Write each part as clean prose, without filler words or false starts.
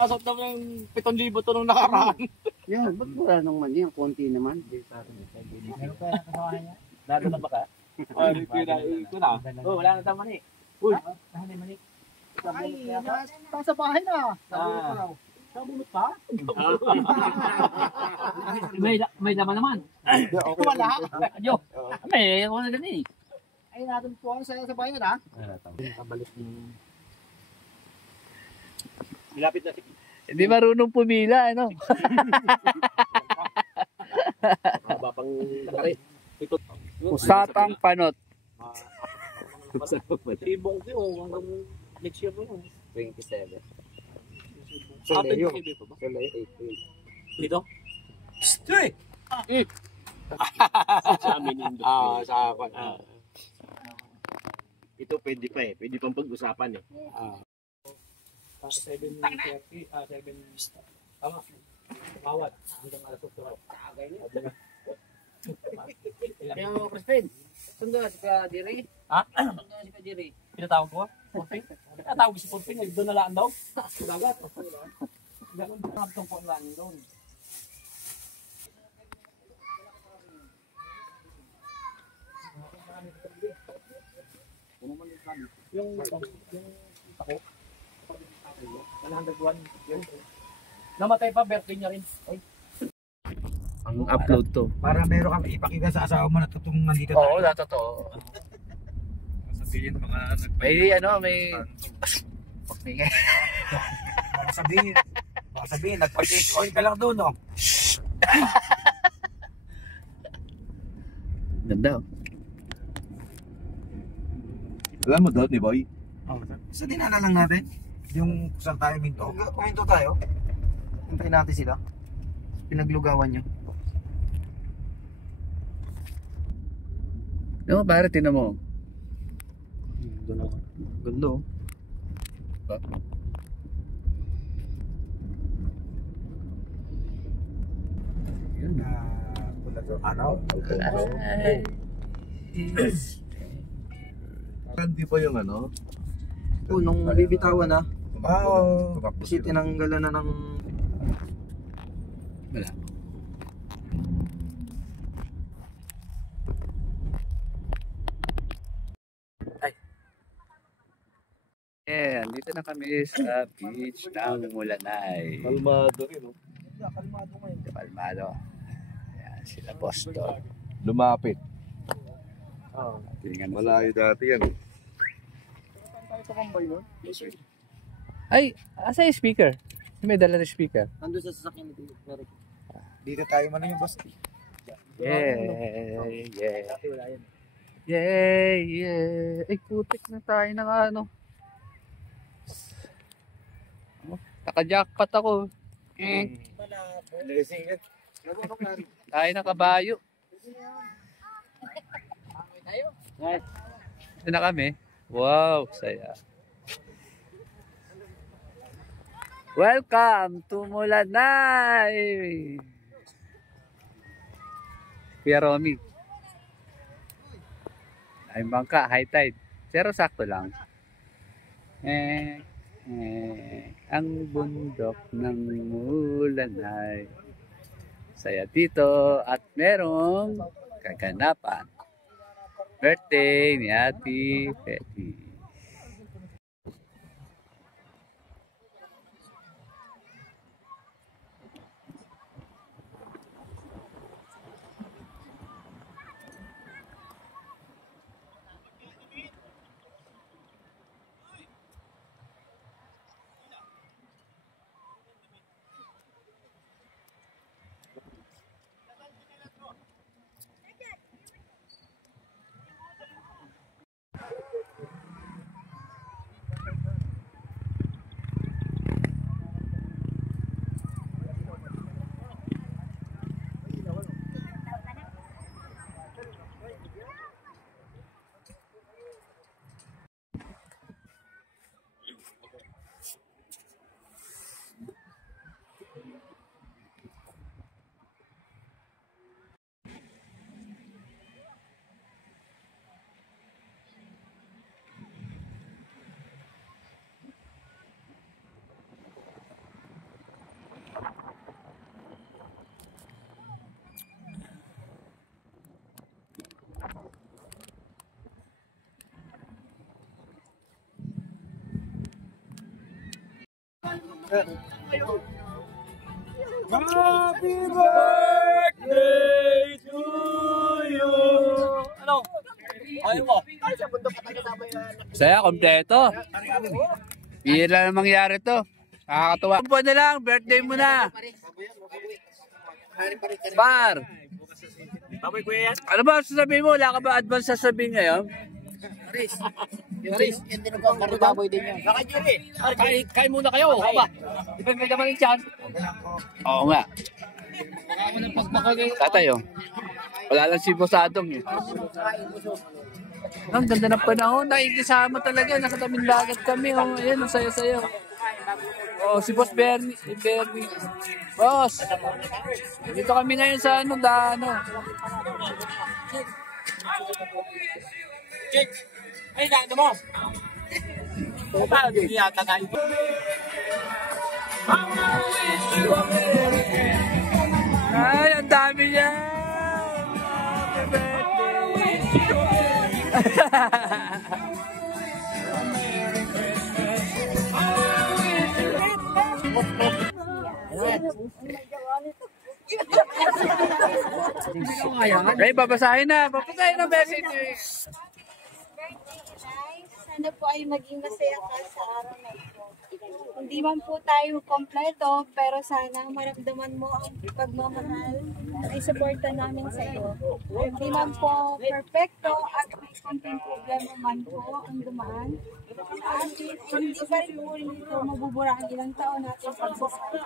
Pasok naman yung 7,000 to nung nakaraan. Yan, ba't wala naman yan? Konti naman. Meron pa yung kasawahan niya. Nagano ba ka? Ay, ko na. Oh, wala na tayong mani. Uy. Hindi mani. Ay, nasa bahay na. Sabunot pa? May laman naman. Wala. Adyo. May wala gani. Ay, natin po sa bahay na. Kabalik yung... Malapit na. Hindi marunong pumila, ano? Haba pang nakari. Usapang panot. Sibong ko hanggang next year po. 27. Sa atin yung pa ba? Dito? Stay! Sa amin yung sa akin. Ito pwede pa eh. Pwede pang pag-usapan eh. 7:30, 7 tama. Bawat hanggang alas 8 raw. Tagay niya. Yung Crispin, sundo si Ka Diri. Ha? Sundo si Ka Diri. Pinatawag ko? Purping? Pinatawag si Purping. Doon na lang daw. Dagat. Ganun pa itong po lang doon. Yung ako. 101 yun. Namatay pa, birthday niya rin. Ang upload to. Para meron kang ipakita sa asawa mo na totoong nandito tayo. Oo, totoo. Sabihin mga May ano, may... Baka sabihin, nagpa-take oil ka lang doon, no? Ganda. Alam mo doon, ni Boy? Sa dinala lang natin, yung saan tayo minto. Kuminto tayo. Hintayin natin sila. Pinaglugawan nyo. No, pare, tinan mo. Ganda oh. Yun. Ano? Ay. Hindi pa yung ano? Nung bibitawan na. Kasi tinanggalan na ng... Wala. Yeah, dito na kami sa beach ng Mulanay. Kalmado rin oh. Kalmado ngayon. Kalmado. Ayan, sila Boston. Lumapit. Tingnan mo. Malayo dati yan. Ay, asa yung speaker? May dala na speaker. Nandun sa sasakyan nito. Dito tayo man yung boss. Yeah, yeah. Yeah, yeah. Ay, putik na tayo ng ano. Naka-jackpot ako. Tayo ng kabayo. Ito na kami. Wow, saya. Welcome to Mulanay! Kuya Romy. Ay bangka, high tide. Pero sakto lang. Ang bundok ng Mulanay. Saya dito at merong kaganapan. Birthday ni Ate Betty. Happy birthday to you! Ano? Ayaw mo? Saya, kompleto. Bihira na mangyari to. Nakakatuwa. Buwan na lang, birthday mo na. Par. Ano ba sasabihin mo? Wala ka ba advance sasabihin ngayon? Yung baboy din yan. Kain muna kayo. O ba? Di ba may naman yung chance? Oo nga. Tatay, oh. Wala lang si Bosadong eh. Ang ganda ng panahon. Nakikisama talaga. Nakataming dagat kami. Oh, ayan, ang saya-saya. Oh, si Boss Bernie. Si Bernie. Boss! Dito kami ngayon sa ano, Jake! Ay, ano mo? Hindi yata tayo. Ay, ang dami niya! Happy birthday! Ay, babasahin na. Babasahin na message. Birthday, Inay. Sana po ay maging masaya ka sa araw na ito. Hindi man po tayo kompleto, pero sana maramdaman mo ang pagmamahal ay suporta namin sa iyo. Hindi man po perfecto at may konting problema man po ang dumaan. Sa atin, hindi pa rin po ito mabubura ang ilang taon natin pagsasama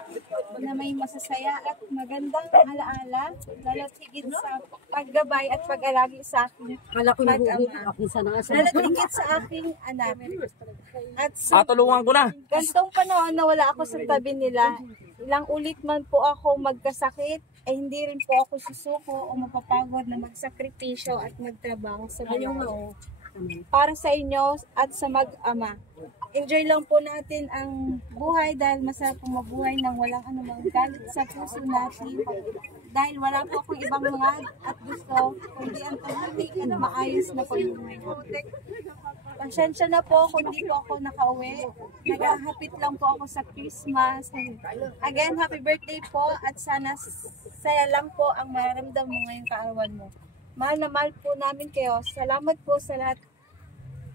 na may masasaya at magandang alaala, lalo't higit sa paggabay at pag-alagi sa aking mag-ama. Lalo't higit sa aking anak. At sa Tulungan ko na. gantong panahon na wala ako sa tabi nila, ilang ulit man po ako magkasakit, ay hindi rin po ako susuko o mapapagod na magsakripisyo at magtrabaho sa buhay para sa inyo at sa mag-ama. Enjoy lang po natin ang buhay dahil masarap po mabuhay nang walang anumang galit sa puso natin. Dahil wala po akong ibang mga at gusto, kundi ang tahimik at maayos na pamumuhay. Pasensya na po kung di po ako nakauwi. Naghahapit lang po ako sa Christmas. Again, happy birthday po at sana saya lang po ang mararamdam mo ngayong kaarawan mo. Mahal na mahal po namin kayo. Salamat po sa lahat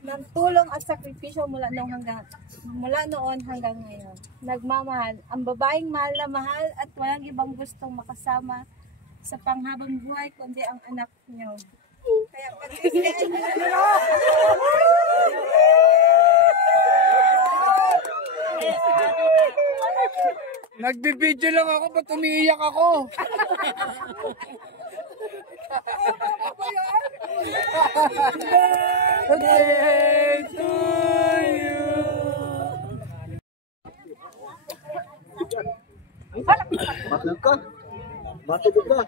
ng tulong at sakripisyo mula noon hanggang ngayon. Nagmamahal. Ang babaeng mahal na mahal at walang ibang gustong makasama sa panghabang buhay kundi ang anak niyo. Kaya pag-isip Nagbibideo lang ako, ba't umiiyak ako? Birthday to you! Matulog ka. Matulog ka.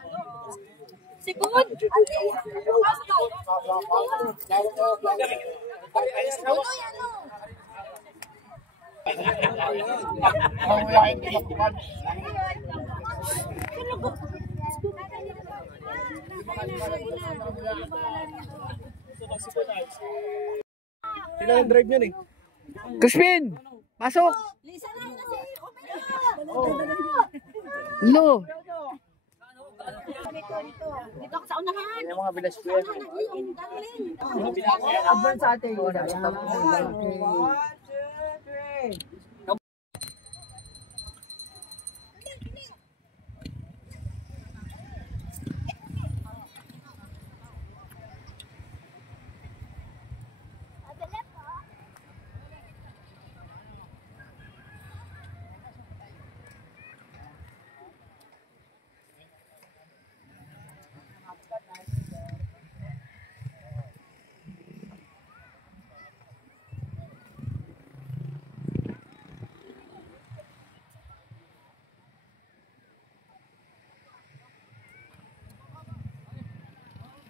Sigod! Sino yung drive niyan eh? Crispin! Pasok! No! Dito ako sa unahan. Yung mga bilas ko yan. Advance sa atin.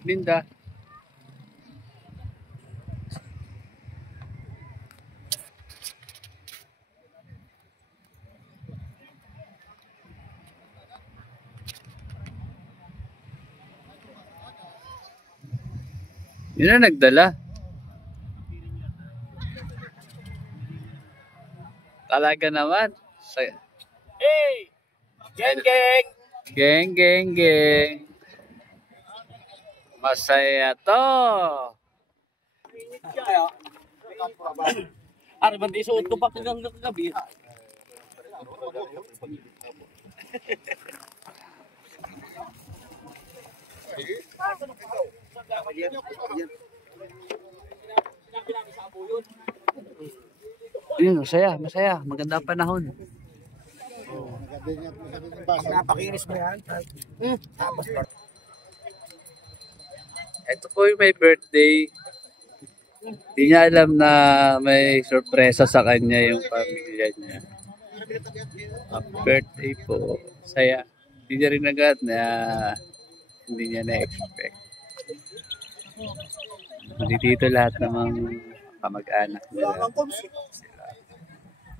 Linda. Yun na nagdala. Talaga naman. Saya. Hey! Geng, geng! Geng, geng, geng. Masaya to. Ari, ba di suot ko pa hanggang gabi? Yun, masaya, masaya. Maganda ang panahon. Napakinis mo yan. Ito po yung may birthday. Hindi niya alam na may sorpresa sa kanya yung pamilya niya. Happy birthday po. Saya. Hindi niya rin agad na hindi niya na-expect. Dito lahat namang kamag-anak nila.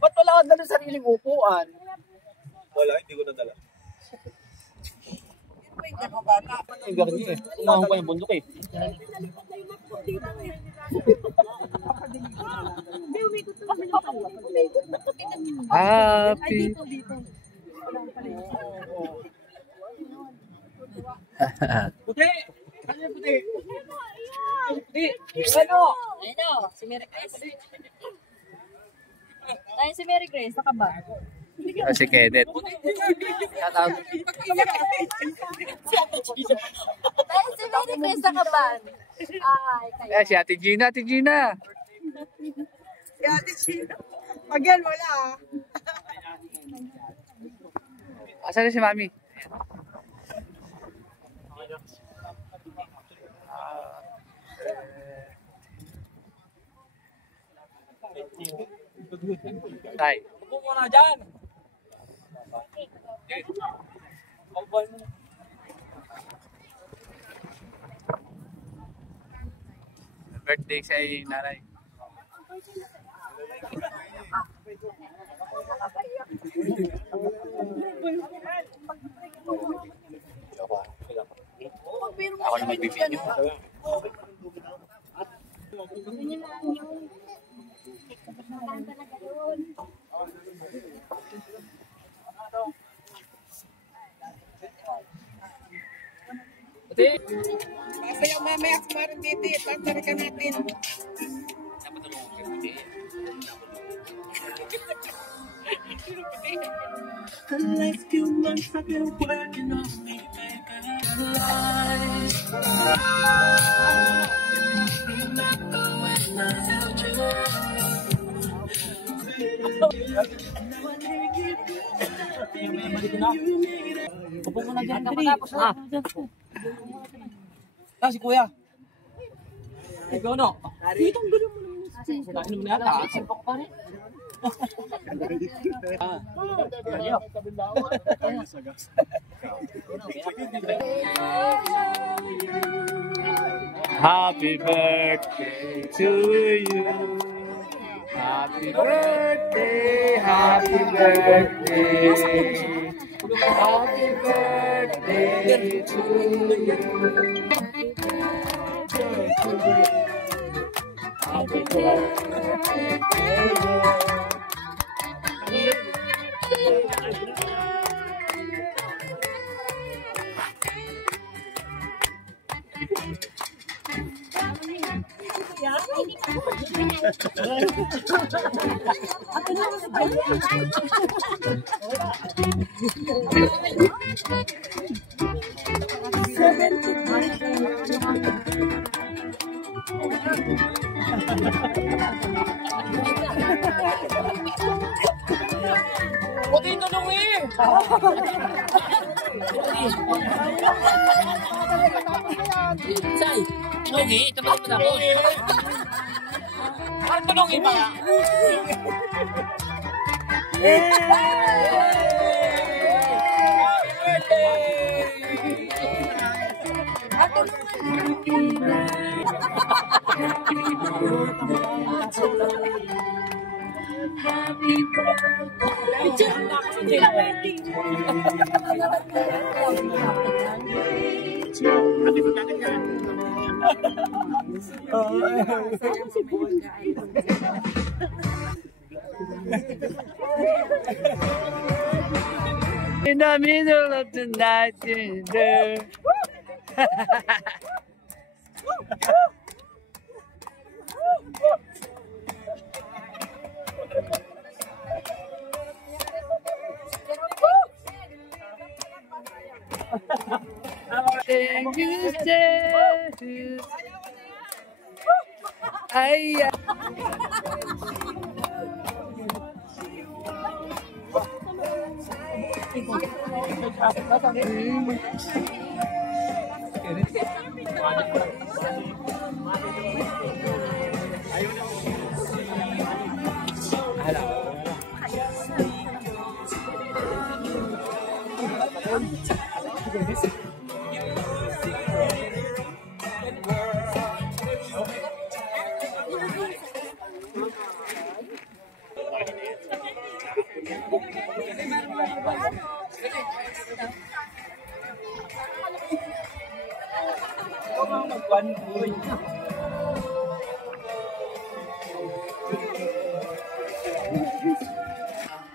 Ba't wala kang dala sariling upuan? Wala, hindi ko nadala. Yung garni eh. Umahong pa yung bundok eh. Happy. Puti! Ano yung puti? Puti! Ano? Si Mary Grace. Ayun si Mary Grace, naka ba? Si Kenneth. Ayun si Mary Grace, naka ba? Ay, kayo. Si Ate Gina, Ate Gina. Pag yan, wala ah. Asan na si Mami? Tay. Upo mo na dyan! Pagbuhay mo na. Birthday sa nanay. Ako na magbibigyan. Puti! Masaya mamaya si Maring Titi. Pagtarikan natin. Upo mo na dyan. Si kuya. Ikaw no? Kain mo na yata. Happy birthday to you. Happy birthday, happy birthday. Happy birthday to you. Happy birthday Puti ito nung eh! Say, Nogi, ito ba ito na ako? Ano ito Nogi ba? In the middle of the night, in there. Thank you, Jesus. Ay,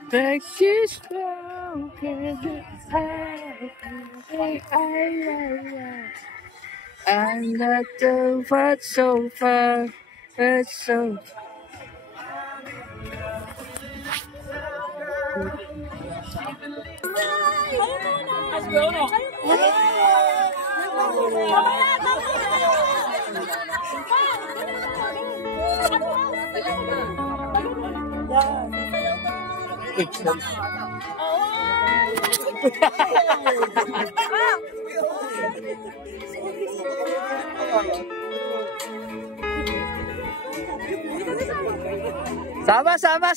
precious broken. I'm not so far, so far, but so.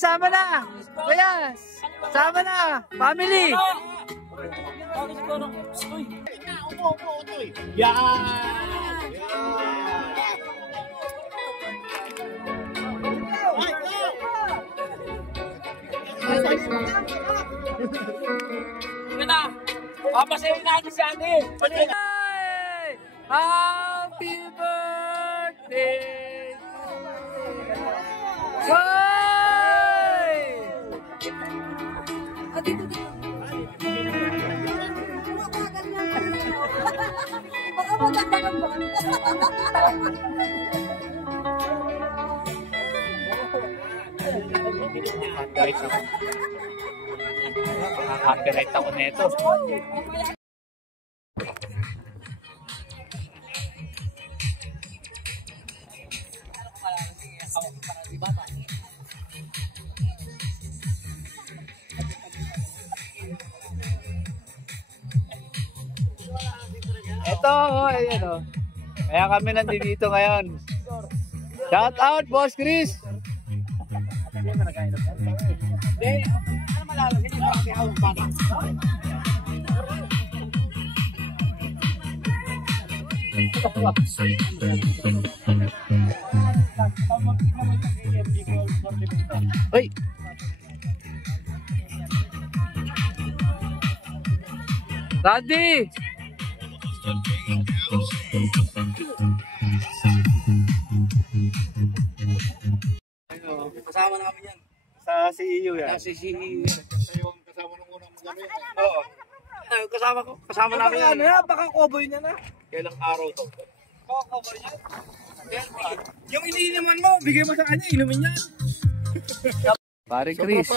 Sama na! Kuya! Sama na! Family! Sige na. Papasayin natin si Ate. Happy birthday! Hoy! Copyright ako nito. Ito, ayan o. Kaya kami nandito ngayon. Shout out, Boss Chris! Uy! Randy! Kasama namin yan. Sa CEO yan. Kasi si... Yung kasama nung unang magano yan. Oo. Kasama namin yan. Ano yan? Baka cover niya na. Kailang araw to. Baka cover niya. Yung iniinuman mo, bigay mo sa kanya, inumin niya. Pare Chris.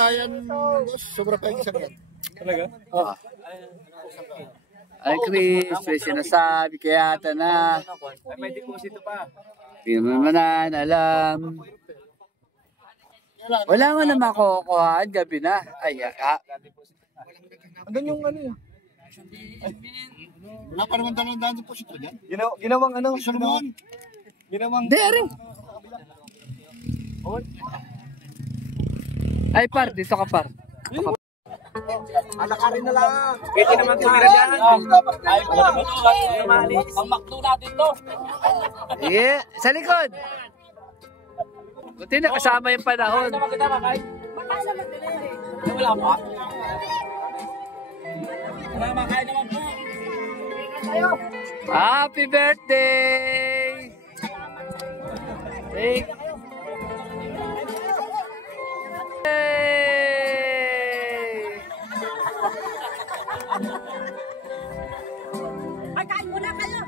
Sobra pa yung isang yan. Talaga? Oh. Ay Chris, may sinasabi kaya ata na. May deposito pa. Hindi mo naman alam. Wala nga na makukuhaan, gabi na. Ay, Andun yung ano yan. Wala pa naman dalang deposito dyan. Ginawang ano? Ginawang... Dere! Ay par, dito ka par. Alakarin na lang. Pwede naman tumira dyan. Ay, ang makdo natin to. Sige, sa likod. Buti na kasama yung panahon. Naman kita makay. Wala pa. Wala makay naman po. Happy birthday! Thank you. kayo.